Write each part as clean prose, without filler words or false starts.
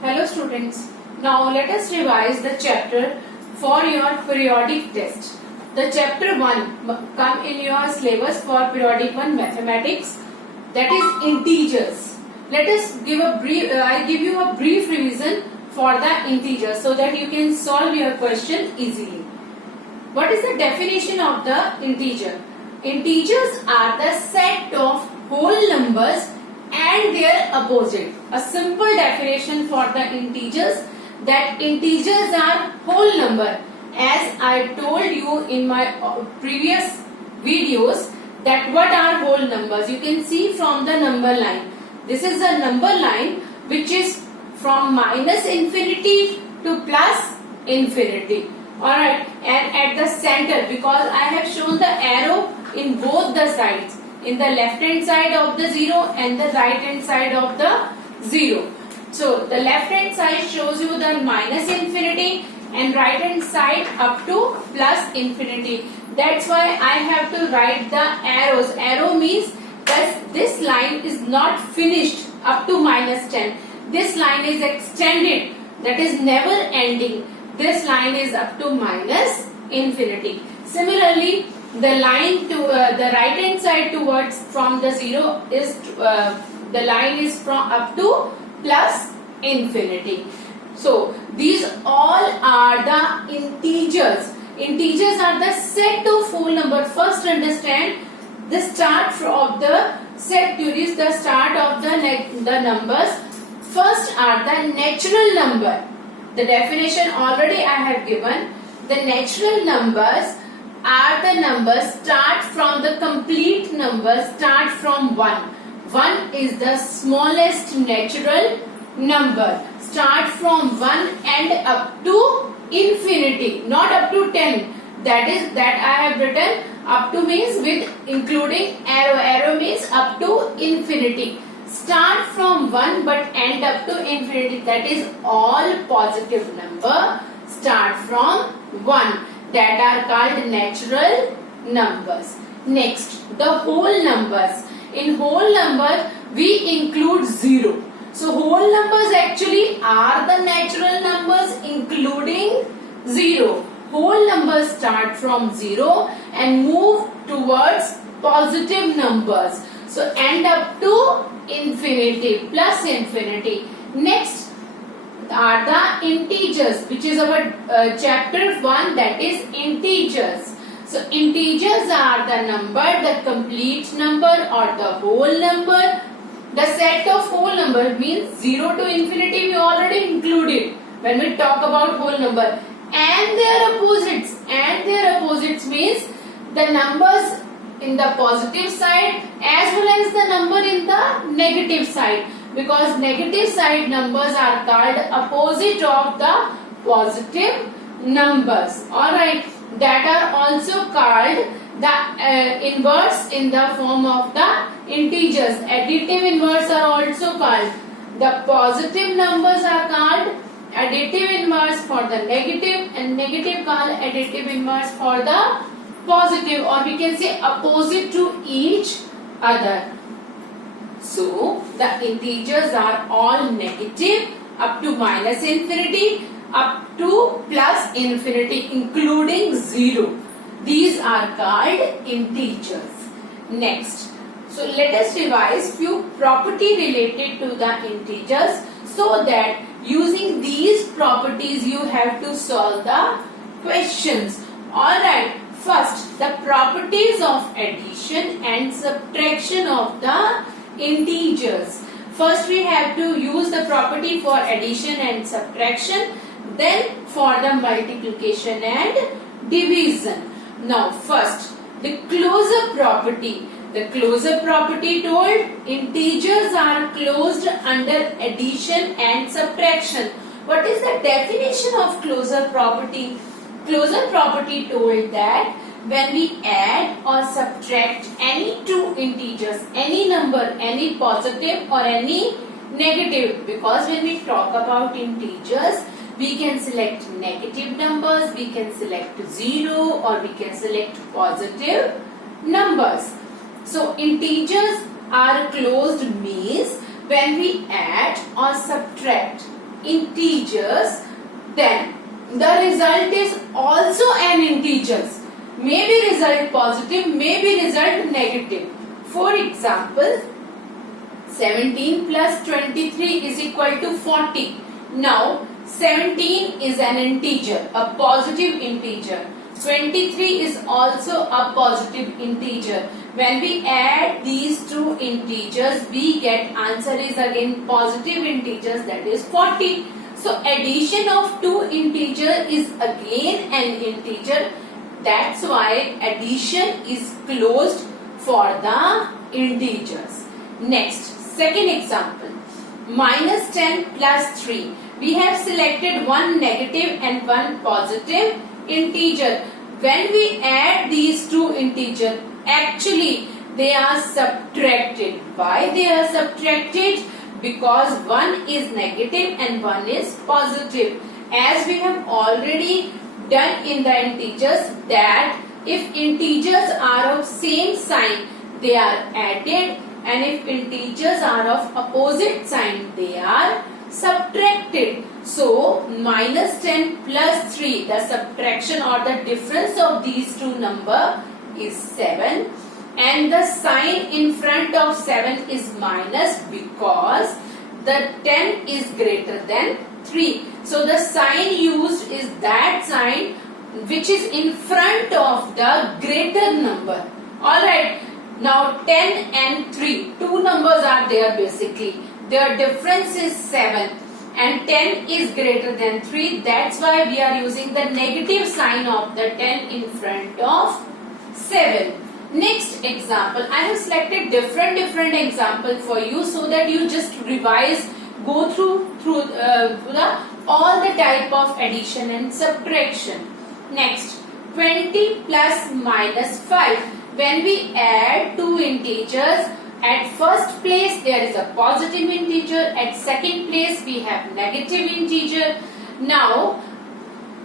Hello students, now let us revise the chapter for your periodic test. The chapter 1 come in your syllabus for periodic 1 mathematics, that is integers. Let us give a brief, I give you a brief revision for the integers so that you can solve your question easily. What is the definition of the integer? Integers are the set of whole numbers and their opposite. A simple definition for the integers, that integers are whole number. As I told you in my previous videos that what are whole numbers. You can see from the number line. This is a number line which is from minus infinity to plus infinity. Alright, and at the center, because I have shown the arrow in both the sides, in the left hand side of the 0 and the right hand side of the 0. So the left hand side shows you the minus infinity and right hand side up to plus infinity. That's why I have to write the arrows. Arrow means that this line is not finished up to minus 10. This line is extended, that is never ending. This line is up to minus infinity. Similarly, the line to the right hand side towards from the 0 is the line is from up to plus infinity. So these all are the integers. Integers are the set of whole number. First understand the start of the set theory is the start of the numbers. First are the natural number. The definition already I have given. The natural numbers are the numbers start from the complete numbers start from 1. 1 is the smallest natural number. Start from 1 and up to infinity, not up to 10. That is that I have written up to means with including arrow. Arrow means up to infinity. Start from 1 but end up to infinity. That is all positive number start from 1. That are called natural numbers. Next, the whole numbers. In whole number, we include 0. So, whole numbers actually are the natural numbers including 0. Whole numbers start from 0 and move towards positive numbers. So, end up to infinity, plus infinity. Next are the integers, which is our chapter 1, that is integers. So integers are the number, the complete number or the whole number. The set of whole number means 0 to infinity we already included when we talk about whole number, and their opposites. And their opposites means the numbers in the positive side as well as the number in the negative side, because negative side numbers are called opposite of the positive numbers. Alright, that are also called the inverse in the form of the integers. Additive inverse are also called. The positive numbers are called additive inverse for the negative, and negative called additive inverse for the positive, or we can say opposite to each other. So the integers are all negative up to minus infinity, up to plus infinity, including 0. These are called integers. Next, so let us revise few property related to the integers, so that using these properties you have to solve the questions. Alright, first the properties of addition and subtraction of the integers. First we have to use the property for addition and subtraction, then for the multiplication and division. Now first, the closure property. The closure property told integers are closed under addition and subtraction. What is the definition of closure property? Closure property told that when we add or subtract any two integers, any number, any positive or any negative, because when we talk about integers, we can select negative numbers, we can select 0 or we can select positive numbers. So integers are closed means when we add or subtract integers, then the result is also an integers. Maybe result positive, maybe result negative. For example, 17 plus 23 is equal to 40. Now 17 is an integer, a positive integer. 23 is also a positive integer. When we add these two integers, we get answer is again positive integers, that is 40. So addition of two integer is again an integer. That's why addition is closed for the integers. Next, second example. Minus 10 plus 3. We have selected one negative and one positive integer. When we add these two integers, actually they are subtracted. Why they are subtracted? Because one is negative and one is positive. As we have already done in the integers, that if integers are of same sign, they are added, and if integers are of opposite sign, they are subtracted. So minus 10 plus 3, the subtraction or the difference of these two number is 7, and the sign in front of 7 is minus because the 10 is greater than 3. So the sign used is that sign which is in front of the greater number. Alright, now 10 and 3, two numbers are there basically. Their difference is 7 and 10 is greater than 3. That's why we are using the negative sign of the 10 in front of 7. Next example, I have selected different example for you so that you just revise, go through all the type of addition and subtraction. Next, 20 plus minus 5. When we add two integers, at first place there is a positive integer, at second place we have negative integer. Now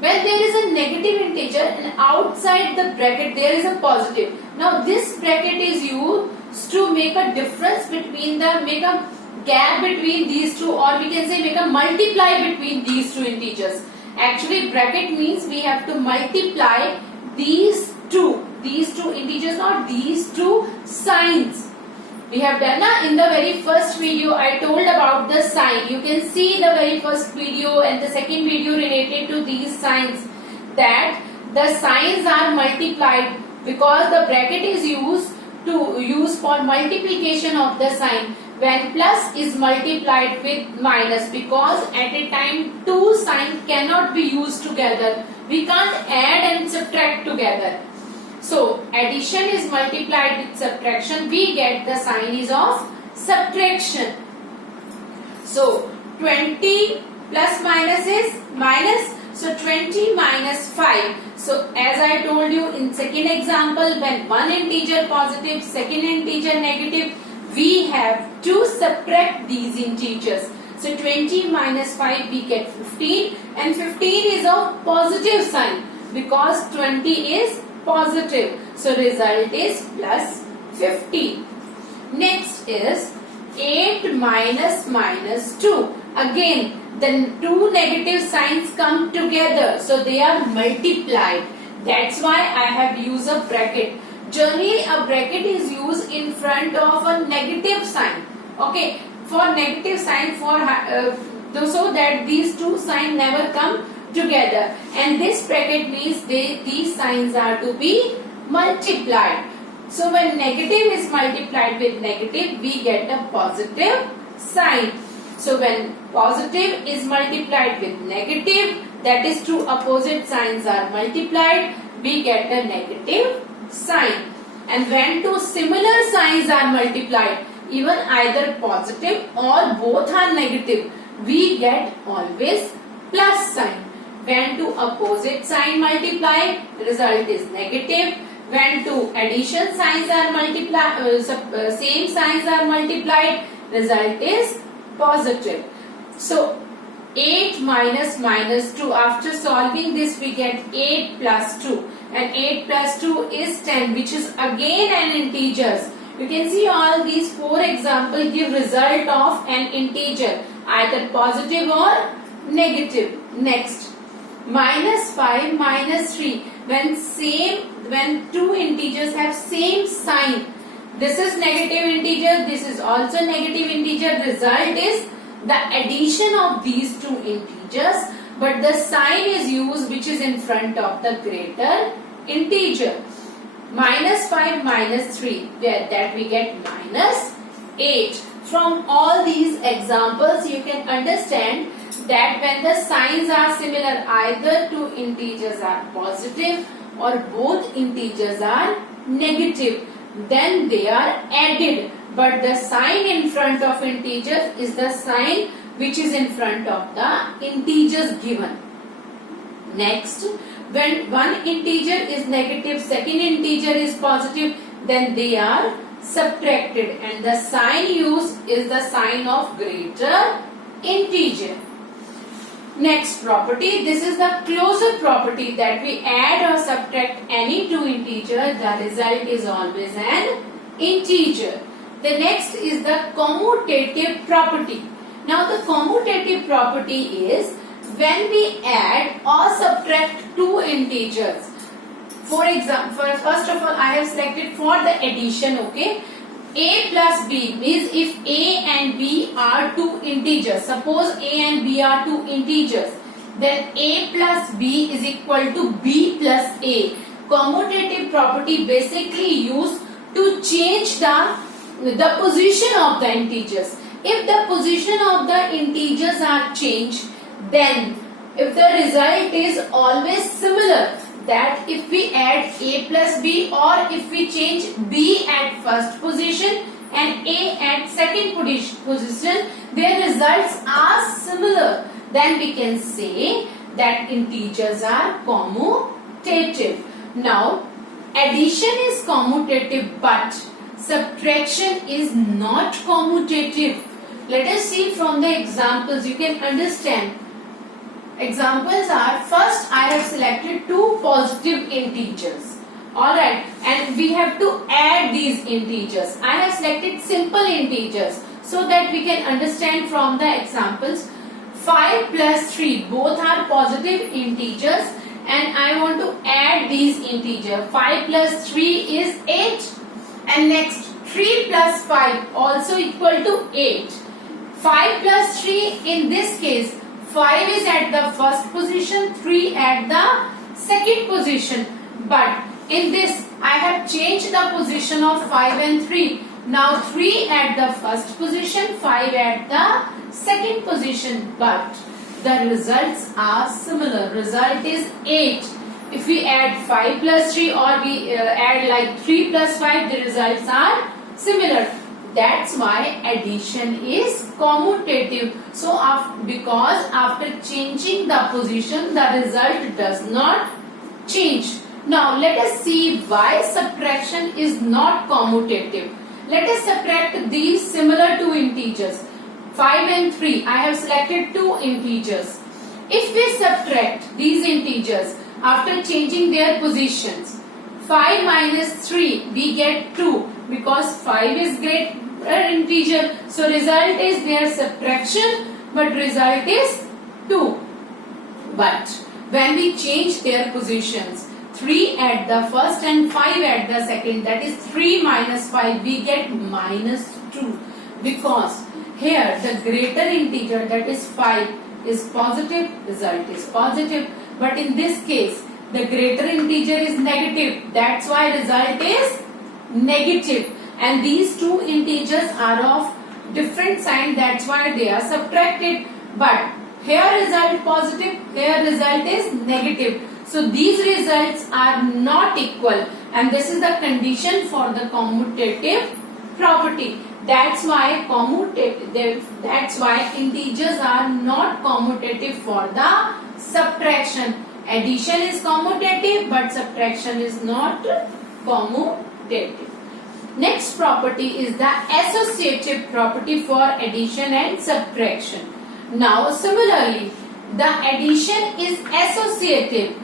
when there is a negative integer and outside the bracket there is a positive. Now this bracket is used to make a difference between make a gap between these two, or we can say make a multiply between these two integers. Actually bracket means we have to multiply these two integers, not these two signs. We have done in the very first video, I told about the sign. You can see the very first video and the second video related to these signs, that the signs are multiplied because the bracket is used for multiplication of the sign. When plus is multiplied with minus, because at a time two signs cannot be used together. We can't add and subtract together. So addition is multiplied with subtraction, we get the sign is of subtraction. So 20 plus minus is minus, so 20 minus 5. So as I told you in second example, when one integer positive, second integer negative, we have to subtract these integers. So 20 minus 5 we get 15, and 15 is of positive sign because 20 is positive. So result is plus 50. Next is 8 minus 2. Again the two negative signs come together, so they are multiplied. That's why I have used a bracket. Generally a bracket is used in front of a negative sign. Okay, for negative sign, for so that these two signs never come together, and this bracket means these signs are to be multiplied. So when negative is multiplied with negative, we get a positive sign. So when positive is multiplied with negative, that is two opposite signs are multiplied, we get a negative sign. And when two similar signs are multiplied, even either positive or both are negative, we get always plus sign. When two opposite sign multiply, result is negative. When two addition signs are multiplied, same signs are multiplied, result is positive. So 8 minus 2. After solving this, we get 8 plus 2. And 8 plus 2 is 10, which is again an integers. You can see all these four examples give result of an integer, either positive or negative. Next, -5 -3. When two integers have same sign, this is negative integer, this is also negative integer. Result is the addition of these two integers, but the sign is used which is in front of the greater integer. -5 -3, that we get -8. From all these examples you can understand that when the signs are similar, either two integers are positive or both integers are negative, then they are added. But the sign in front of integers is the sign which is in front of the integers given. Next, when one integer is negative, second integer is positive, then they are subtracted, and the sign used is the sign of greater integer. Next property, this is the closure property, that we add or subtract any two integers, the result is always an integer. The next is the commutative property. Now the commutative property is when we add or subtract two integers. For example, first of all, I have selected for the addition, okay. A plus B means if A and B are two integers, suppose A and B are two integers, then A plus B is equal to B plus A. Commutative property basically used to change the position of the integers. If the position of the integers are changed, then if the result is always similar, that if we add A plus B, or if we change B at first position and A at second position, their results are similar, then we can say that integers are commutative. Now, addition is commutative, but subtraction is not commutative. Let us see from the examples, you can understand. Examples are, first I have selected two positive integers. Alright, and we have to add these integers. I have selected simple integers so that we can understand from the examples. 5 plus 3, both are positive integers, and I want to add these integers. 5 plus 3 is 8, and next 3 plus 5 also equal to 8. 5 plus 3, in this case 5 is at the first position, 3 at the second position. But in this, I have changed the position of 5 and 3. Now 3 at the first position, 5 at the second position. But the results are similar. Result is 8. If we add 5 plus 3 or we add like 3 plus 5, the results are similar. That's why addition is commutative. So, because after changing the position, the result does not change. Now, let us see why subtraction is not commutative. Let us subtract these similar two integers. 5 and 3. I have selected two integers. If we subtract these integers after changing their positions, 5 minus 3, we get 2, because 5 is greater integer. So result is their subtraction, but result is 2. But when we change their positions, 3 at the first and 5 at the second, that is 3 minus 5, we get -2, because here the greater integer, that is 5, is positive, result is positive. But in this case, the greater integer is negative, that's why result is negative. And these two integers are of different sign, that's why they are subtracted. But here result positive, here result is negative. So these results are not equal, and this is the condition for the commutative property. That's why integers are not commutative for the subtraction. Addition is commutative, but subtraction is not commutative. Next property is the associative property for addition and subtraction. Now similarly, the addition is associative.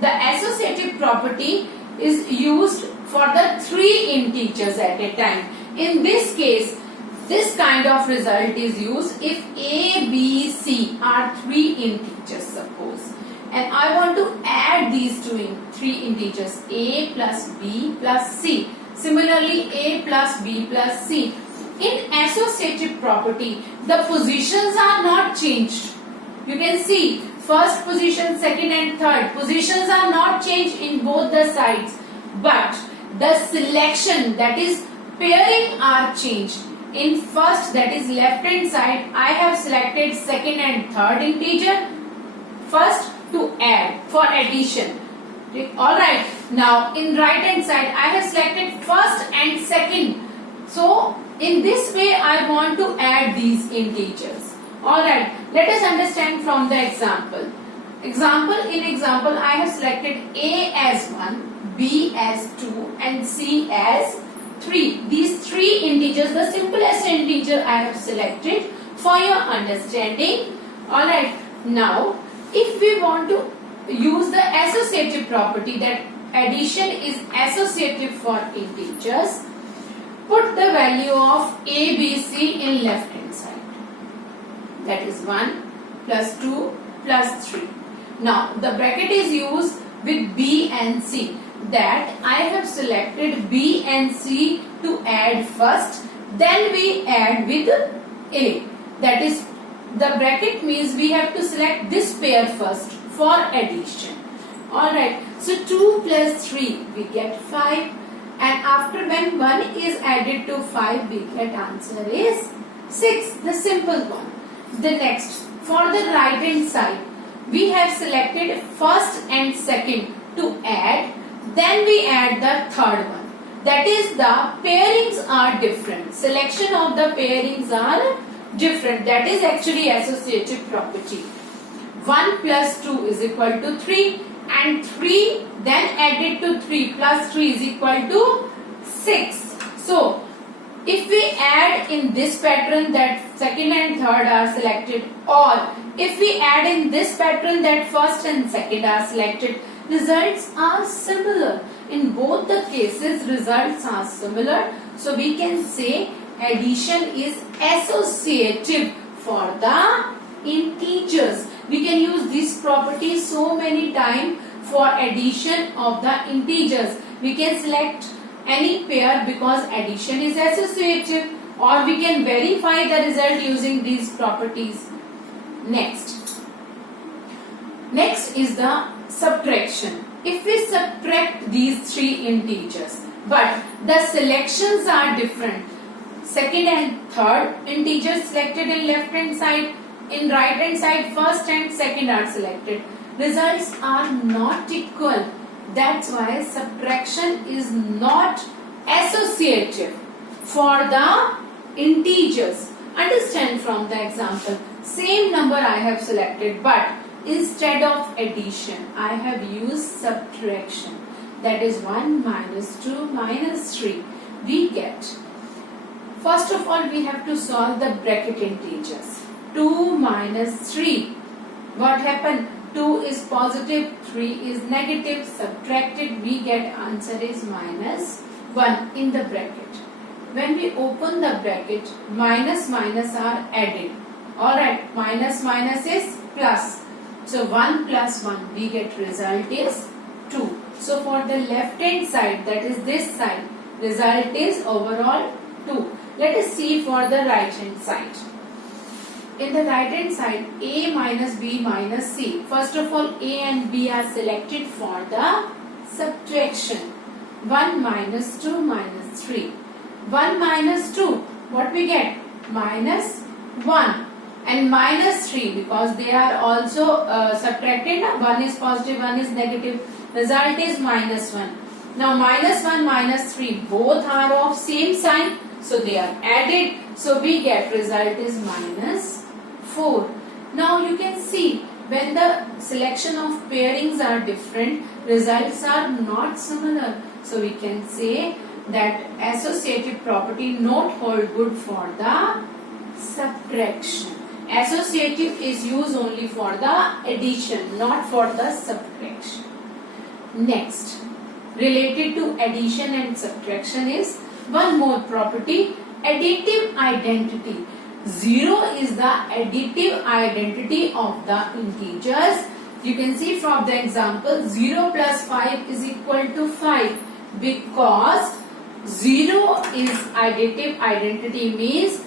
The associative property is used for the three integers at a time. In this case, This kind of result is used if A, B, C are three integers, suppose, and I want to add these three integers, A plus B plus C. Similarly, A plus B plus C. In associative property, the positions are not changed. You can see first position, second and third positions are not changed in both the sides, but the selection, that is pairing, are changed. In first, that is left hand side, I have selected second and third integer first to add for addition. Alright, now in right hand side I have selected first and second. So in this way I want to add these integers. Alright, let us understand from the example. In example I have selected A as 1, B as 2 and C as 3. These three integers, the simplest integer I have selected for your understanding. Alright, now if we want to use the associative property, that addition is associative for integers, put the value of A, B, C in left hand side. That is 1 plus 2 plus 3. Now the bracket is used with B and C. That I have selected B and C to add first, then we add with A. That is, the bracket means we have to select this pair first for addition. Alright, so 2 plus 3 we get 5, and after when 1 is added to 5 we get answer is 6, the simple one. The next, for the right hand side we have selected first and second to add, then we add the third one. That is, the pairings are different. Selection of the pairings are different. That is actually associative property. 1 plus 2 is equal to 3 and 3 then added to 3 plus 3 is equal to 6. So, if we add in this pattern that second and third are selected, or if we add in this pattern that first and second are selected, results are similar. In both the cases, results are similar. So we can say addition is associative for the integers. We can use this property so many times for addition of the integers. We can select any pair because addition is associative, or we can verify the result using these properties. Next is the subtraction. If we subtract these three integers, but the selections are different, second and third integers selected in left hand side, in right hand side first and second are selected, results are not equal. That's why subtraction is not associative for the integers. Understand from the example, same number I have selected, but instead of addition, I have used subtraction. That is 1 minus 2 minus 3. We get, first of all, we have to solve the bracket integers. 2 minus 3. What happened? 2 is positive, 3 is negative. Subtracted, we get answer is minus 1 in the bracket. When we open the bracket, minus minus are added. Alright, minus minus is plus. So 1 plus 1, we get result is 2. So for the left hand side, that is this side, result is overall 2. Let us see for the right hand side. In the right hand side, A minus B minus C. First of all, A and B are selected for the subtraction. 1 minus 2 minus 3. 1 minus 2, what we get? Minus 1. And minus 3, because they are also subtracted. 1 is positive, 1 is negative. Result is minus 1. Now minus 1, minus 3, both are of same sign. So they are added. So we get result is minus 4. Now you can see when the selection of pairings are different, results are not similar. So we can say that associative property not hold good for the subtraction. Associative is used only for the addition, not for the subtraction. Next, related to addition and subtraction is one more property, additive identity. 0 is the additive identity of the integers. You can see from the example 0 plus 5 is equal to 5 because 0 is additive identity, means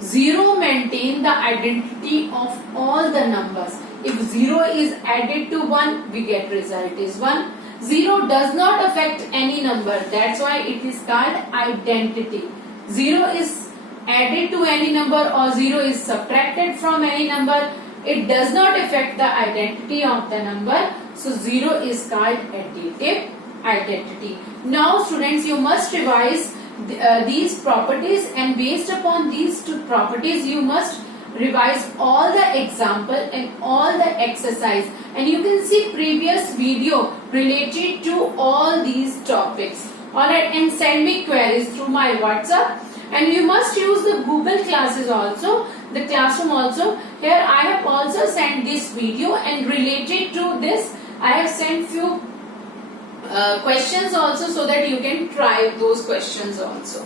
0 maintain the identity of all the numbers. If 0 is added to 1, we get result is 1. 0 does not affect any number, that's why it is called identity. 0 is added to any number or 0 is subtracted from any number, it does not affect the identity of the number. So 0 is called additive identity. Now students, you must revise these properties, and based upon these two properties you must revise all the example and all the exercise, and you can see previous video related to all these topics. Alright, and send me queries through my WhatsApp, and you must use the Google classes also, the classroom also. Here I have also sent this video, and related to this I have sent few questions also, so that you can try those questions also.